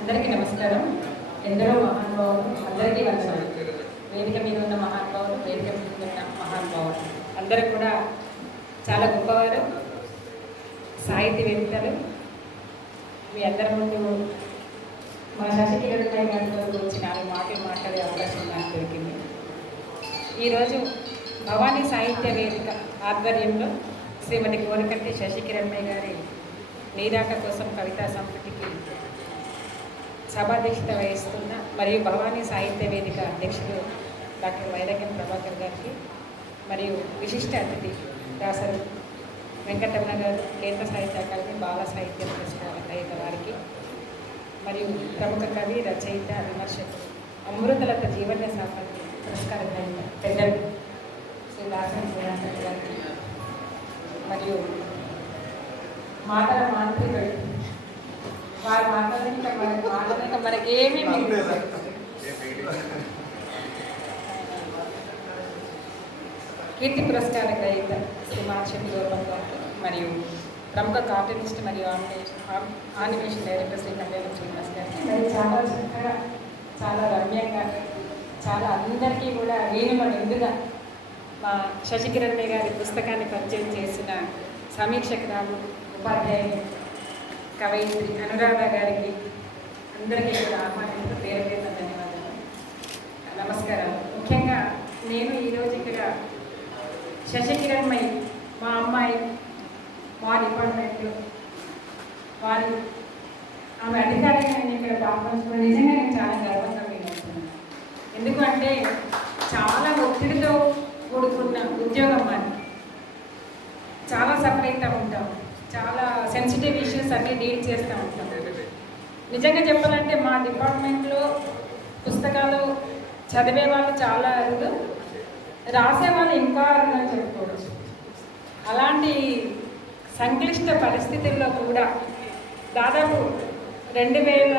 అందరికీ నమస్కారం. ఎందరో మహానుభావులు అందరికీ వందనాలు. వేదిక మీద ఉన్న మహానుభావులు వేదిక మీద ఉన్న మహానుభావులు. అందరూ కూడా చాలా గొప్పవారు సాహితీవేత్తలు. మీ అందరి ముందు మా శశికిరణ్ గారితో గురించి నాలుగు మాటలు మాట్లాడే అవకాశం నాకు దొరికింది. ఈరోజు భవానీ సాహిత్య వేదిక ఆధ్వర్యంలో శ్రీమతి కోరికట్టి శశికిరణ్మయ్య గారి నీరాక కోసం కవితా సంస్కృతికి సభాధ్యక్షత వహిస్తున్న మరియు భవానీ సాహిత్య వేదిక అధ్యక్షులు డాక్టర్ వైరగ్యం ప్రభాకర్ గారికి మరియు విశిష్ట అతిథి దాసరు వెంకటరమణ గారు కేంద్ర సాహిత్య అకాడమీ బాల సాహిత్య పురస్కార రచయిత వారికి మరియు ప్రముఖ కవి రచయిత విమర్శకుడు అమృతలత జీవన సాఫల్య పురస్కారం గ్రహీత పెద్దలు శ్రీ దాసరి గారికి మరియు మాటల మాట మనకేమీ. కీర్తి పురస్కార గ్రహీత శ్రీ మార్షల్ గౌరవం గారికి మరియు ప్రముఖ కార్టూనిస్ట్ మరియు ఆనిమేషన్ ఆన్- ఆనిమేషన్ డైరెక్టర్ శ్రీ కళ్యాణం శ్రీనివాస్ గారికి మరి చాలా చక్కగా చాలా రమ్యంగా చాలా అందరికీ కూడా వీణుల నిండుగా మా శశికిరణ్ గారి పుస్తకాన్ని పరిచయం చేసిన సమీక్షకురాలు ఉపాధ్యాయులు కవయిత్రి అనురాధ గారికి అందరికీ కూడా ఆహ్వానించిన పేరు పేరు ధన్యవాదాలు. నమస్కారాలు ముఖ్యంగా నేను ఈరోజు ఇక్కడ శశికిరణ్మై మా అమ్మాయి మా డిపార్ట్మెంట్లో వారి ఆమె అధికారిగా నేను ఇక్కడ పాల్పంచుకుని నిజంగా నేను చాలా గర్వంగా ఫీల్ అవుతున్నాను ఎందుకంటే చాలా ఒత్తిడితో కూడుకున్న ఉద్యోగం మాది. చాలా సఫర్ అవుతూ ఉంటాం. చాలా సెన్సిటివ్ ఇష్యూస్ అన్నీ డీల్ చేస్తూ ఉంటాం. నిజంగా చెప్పాలంటే మా డిపార్ట్మెంట్లో పుస్తకాలు చదివే వాళ్ళు చాలా అరుదు రాసే వాళ్ళు ఇంకా అరుదని చెప్పుకోవచ్చు అలాంటి సంక్లిష్ట పరిస్థితుల్లో కూడా దాదాపు రెండు వేల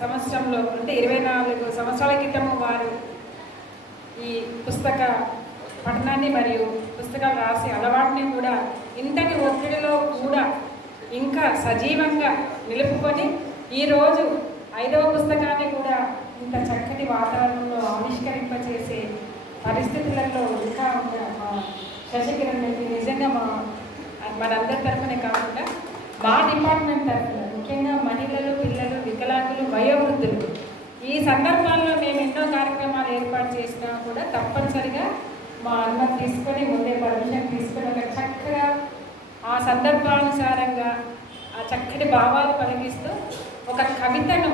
సంవత్సరంలో అంటే ఇరవై నాలుగు సంవత్సరాల క్రితం వారు ఈ పుస్తక పఠనాన్ని మరియు పుస్తకాలు రాసే అలవాటుని కూడా ఇంతటి ఒత్తిడిలో కూడా ఇంకా సజీవంగా నిలుపుకొని ఈరోజు ఐదవ పుస్తకాన్ని కూడా ఇంత చక్కటి వాతావరణంలో ఆవిష్కరింపచేసే పరిస్థితులలో ఇంకా ఉన్న మా శశికిరణ్ రెడ్డి నిజంగా మా మనందరి తరఫునే కాకుండా మా డిపార్ట్మెంట్ తరఫున ముఖ్యంగా మహిళలు పిల్లలు వికలాంగులు వయోవృద్ధులు ఈ సందర్భాల్లో మేము ఎన్నో కార్యక్రమాలు ఏర్పాటు చేసినా కూడా తప్పనిసరిగా మా అనుమతి తీసుకొని ముందే పర్మిషన్ తీసుకొని ఒక చక్కగా ఆ సందర్భానుసారంగా ఆ చక్కటి భావాలు కలిగిస్తూ ఒక కవితను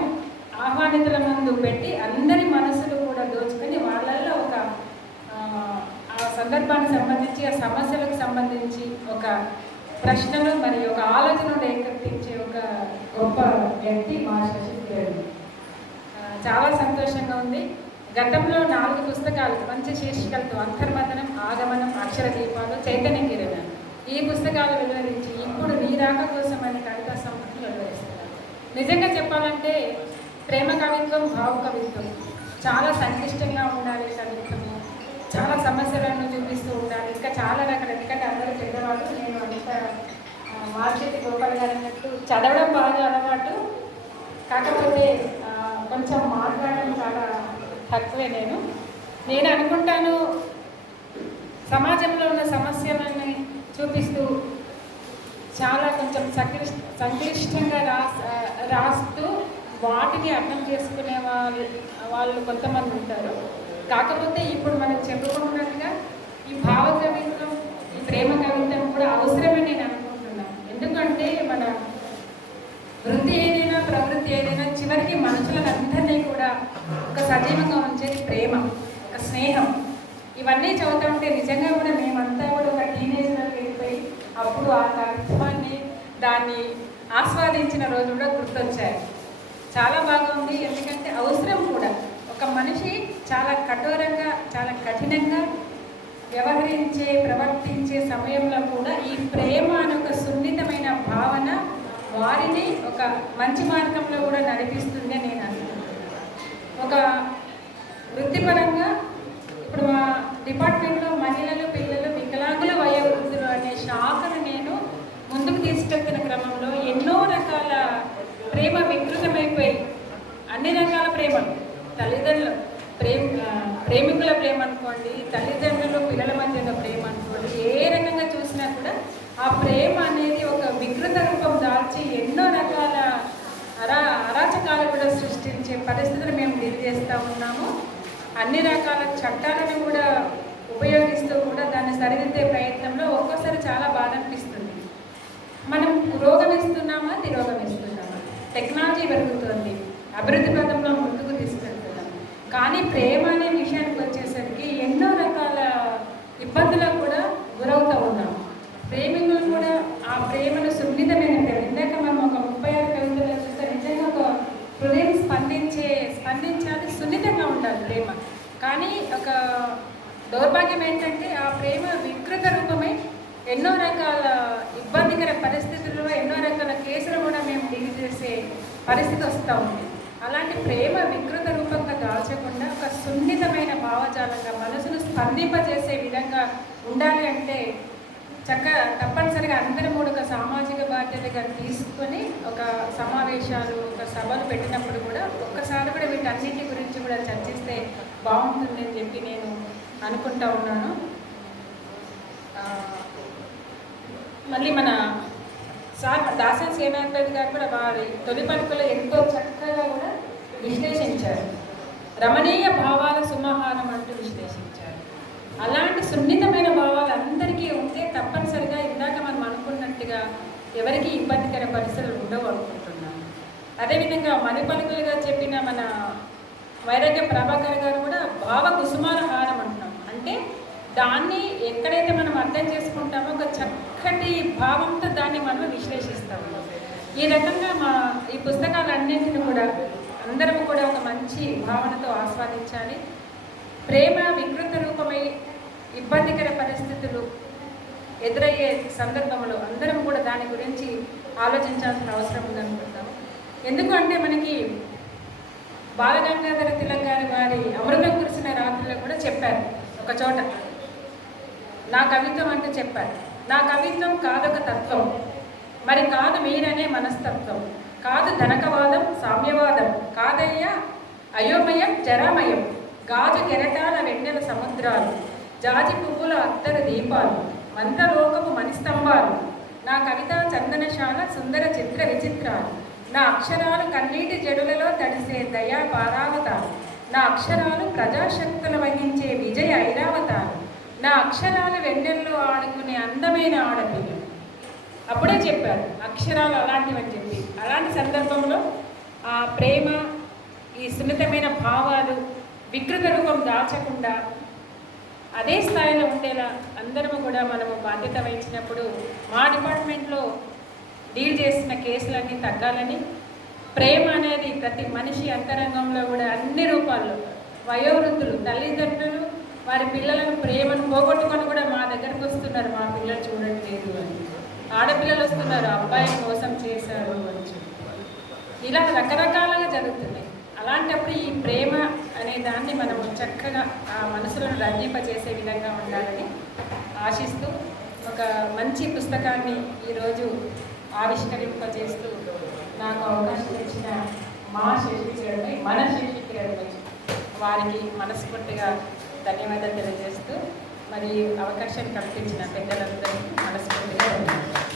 ఆహ్వానితుల ముందు పెట్టి అందరి మనసులు కూడా దోచుకొని వాళ్ళల్లో ఒక ఆ, సందర్భానికి సంబంధించి ఆ సమస్యలకు సంబంధించి ఒక ప్రశ్నలు మరియు ఒక ఆలోచన రేకెత్తించే ఒక గొప్ప వ్యక్తి మా శశికిరణ్ చాలా సంతోషంగా ఉంది. గతంలో నాలుగు పుస్తకాలు మంచి శీర్షికలతో అంతర్మథనం ఆగమనం అక్షర దీపాలు చైతన్య కిరణం ఈ పుస్తకాలు వెలువరించి ఇప్పుడు నీ రాక కోసం అనే కవితా సంపత్తులు వెలువరిస్తున్నారు నిజంగా చెప్పాలంటే ప్రేమ కవిత్వం భావ కవిత్వం చాలా సంక్లిష్టంగా ఉండాలి కవిత్వము. చాలా సమస్యలను చూపిస్తూ ఉండాలి. ఇంకా చాలా రకాల ఎందుకంటే అందరూ పెద్దవాళ్ళు నేను అంత మార్కెట్ గోపాల్ గారు అన్నట్టు చదవడం బాగా అలవాటు. కాకపోతే కొంచెం మాట్లాడడం చాలా తక్కువే నేను. నేను అనుకుంటాను సమాజంలో ఉన్న సమస్యలని చూపిస్తూ చాలా కొంచెం సంక్లిష్ సంక్లిష్టంగా రాస్ రాస్తూ వాటిని అర్థం చేసుకునే వాళ్ళు వాళ్ళు కొంతమంది ఉంటారు. కాకపోతే ఇప్పుడు మనం చెప్పుకుంటున్నట్టుగా ఈ భావ కవిత్వం ఈ ప్రేమ కవిత్వం కూడా అవసరమని నేను అనుకుంటున్నాను ఎందుకంటే మన వృత్తి ఏదైనా ప్రవృత్తి ఏదైనా చివరికి మనుషులందరినీ కూడా ఒక సజీవంగా ఉంచేది ప్రేమ ఒక స్నేహం. ఇవన్నీ చదువుతా ఉంటే నిజంగా కూడా మేమంతా కూడా ఒక టీనేజ్లో వెళ్ళిపోయి అప్పుడు ఆ దాన్ని ఆస్వాదించిన రోజు కూడా గుర్తొచ్చాయి. చాలా బాగుంది. ఎందుకంటే అవసరం కూడా. ఒక మనిషి చాలా కఠోరంగా చాలా కఠినంగా వ్యవహరించే ప్రవర్తించే సమయంలో కూడా ఈ ప్రేమ అనే ఒక సున్నితమైన భావన వారిని ఒక మంచి మార్గంలో కూడా నడిపిస్తుంది అని నేను అనుకుంటున్నాను. ఒక వృత్తిపరంగా ఇప్పుడు మా డిపార్ట్మెంట్ మహిళలు పిల్లలు వికలాంగులు వయోవృద్ధులు అనే శాఖను నేను ముందుకు తీసుకెళ్తున్న క్రమంలో ఎన్నో రకాల ప్రేమ వికృతమైపోయి అన్ని రకాల ప్రేమలు తల్లిదండ్రులు ప్రేమ ప్రేమికుల ప్రేమ అనుకోండి తల్లిదండ్రులు పిల్లల మధ్య ఉన్న ప్రేమ అనుకోండి ఏ రకంగా చూసినా కూడా ఆ ప్రేమ అనేది ఒక వికృత రూపం దాల్చి ఎన్నో రకాల అరా అరాచకాలు కూడా సృష్టించే పరిస్థితులు మేము డీల్ చేస్తూ ఉన్నాము. అన్ని రకాల చట్టాలను కూడా ఉపయోగిస్తూ కూడా దాన్ని సరిదిద్దే ప్రయత్నంలో ఒక్కోసారి చాలా బాధ అనిపిస్తుంది. మనం పురోగమిస్తున్నామా తిరోగమిస్తున్నామా టెక్నాలజీ పెరుగుతుంది. అభివృద్ధి పదంలో ముందుకు తీసుకెళ్తున్నాం. కానీ ప్రేమ అనే విషయానికి వచ్చేసరికి ఎన్నో రకాల ఇబ్బందులకు కూడా గురవుతూ ఉన్నాం. ప్రేమికులు కూడా ఆ ప్రేమను సున్నితమైన ప్రేమ. ఇందాక మనం ఒక ముప్పై ఆరు కవితలు చూస్తే నిజంగా ఒక హృదయం స్పందించే స్పందించాలి సున్నితంగా ఉండాలి ప్రేమ. కానీ ఒక దౌర్భాగ్యం ఏంటంటే ఆ ప్రేమ వికృత రూపమై ఎన్నో రకాల ఇబ్బందికర పరిస్థితుల్లో ఎన్నో రకాల కేసులు కూడా మేము డీల్ చేసే పరిస్థితి వస్తూ ఉంది. అలాంటి ప్రేమ వికృత రూపంగా దాల్చకుండా ఒక సున్నితమైన భావజాలంగా మనసును స్పందింపజేసే విధంగా ఉండాలి అంటే చక్క తప్పనిసరిగా అందరం కూడా ఒక సామాజిక బాధ్యతగా తీసుకొని ఒక సమావేశాలు ఒక సభలు పెట్టినప్పుడు కూడా ఒక్కసారి కూడా వీటన్నిటి గురించి కూడా చర్చిస్తే బాగుంటుంది అని చెప్పి నేను అనుకుంటా ఉన్నాను. మళ్ళీ మన సార్ దాసన్స్ సేనాధిపతి గారు కూడా వారి తొలి పలుకులు ఎంతో చక్కగా కూడా విశ్లేషించారు. రమణీయ భావాల సుమహారం అంటూ విశ్లేషించారు. అలాంటి సున్నితమైన భావాలు అందరికీ ఉంటే తప్పనిసరిగా ఇందాక మనం అనుకున్నట్టుగా ఎవరికి ఇబ్బందికర పరిస్థితులు ఉండవు అనుకుంటున్నాను అదేవిధంగా మణి పలుకులుగా చెప్పిన మన వైరాగ్య ప్రభాకర్ గారు కూడా భావ కుసుమాల హారం అంటున్నాం. అంటే దాన్ని ఎక్కడైతే మనం అర్థం చేసుకుంటామో ఒక చక్కటి భావంతో దాన్ని మనం విశ్లేషిస్తాము. ఈ రకంగా మా ఈ పుస్తకాలన్నింటిని కూడా అందరం కూడా ఒక మంచి భావనతో ఆస్వాదించాలి. ప్రేమ వికృత రూపమై ఇబ్బందికర పరిస్థితులు ఎదురయ్యే సందర్భంలో అందరం కూడా దాని గురించి ఆలోచించాల్సిన అవసరం ఉందనుకుంటాం ఎందుకు అంటే మనకి బాలగంగాధర తిలక్ గారి వారి అమృతం కురిసిన రాత్రిలో కూడా చెప్పారు ఒక చోట. నా కవిత్వం అంటే చెప్పారు. నా కవిత్వం కాదొక తత్వం. మరి కాదు మీరనే మనస్తత్వం. కాదు ధనకవాదం సామ్యవాదం. కాదయ్యా అయోమయం జరామయం. గాజు కెరటాల వెన్నెల సముద్రాలు. జాజి పువ్వుల అత్తర దీపాలు. మంత్రలోకపు మణిస్తంభాలు. నా కవిత చందనశాల సుందర చిత్ర విచిత్రాలు. నా అక్షరాలు కన్నీటి జడులలో తడిసే దయా పారావతాలు. నా అక్షరాలు ప్రజాశక్తులు వహించే విజయ ఐరావత నా అక్షరాలు వెన్నెల్లో ఆడుకునే అందమైన ఆడపిల్ల. అప్పుడే చెప్పారు అక్షరాలు అలాంటివని చెప్పి. అలాంటి సందర్భంలో ఆ ప్రేమ ఈ సున్నితమైన భావాలు వికృత రూపం దాచకుండా అదే స్థాయిలో ఉండేలా అందరము కూడా మనము బాధ్యత వహించినప్పుడు మా డిపార్ట్మెంట్లో డీల్ చేసిన కేసులన్నీ తగ్గాలని ప్రేమ అనేది ప్రతి మనిషి అంతరంగంలో కూడా అన్ని రూపాల్లో వయోవృద్ధులు తల్లిదండ్రులు వారి పిల్లలను ప్రేమను పోగొట్టుకొని కూడా మా దగ్గరకు వస్తున్నారు. మా పిల్లలు చూడట్లేదు అని. ఆడపిల్లలు వస్తున్నారు. అబ్బాయి మోసం చేశారు అని చెప్పి. ఇలా రకరకాలుగా జరుగుతున్నాయి. అలాంటప్పుడు ఈ ప్రేమ అనే దాన్ని మనం చక్కగా ఆ మనసులను రంజింపజేసే విధంగా ఉండాలని ఆశిస్తూ ఒక మంచి పుస్తకాన్ని ఈరోజు ఆవిష్కరింపజేస్తూ నాకు అవకాశం ఇచ్చిన మా శశికిరణపై మన శశికిరణపై వారికి మనస్ఫూర్తిగా ధన్యవాదాలు తెలియజేస్తూ మరి అవకాశం కల్పించిన పెద్దలందరికీ మనస్ఫూర్తిగా ధన్యవాదాలు.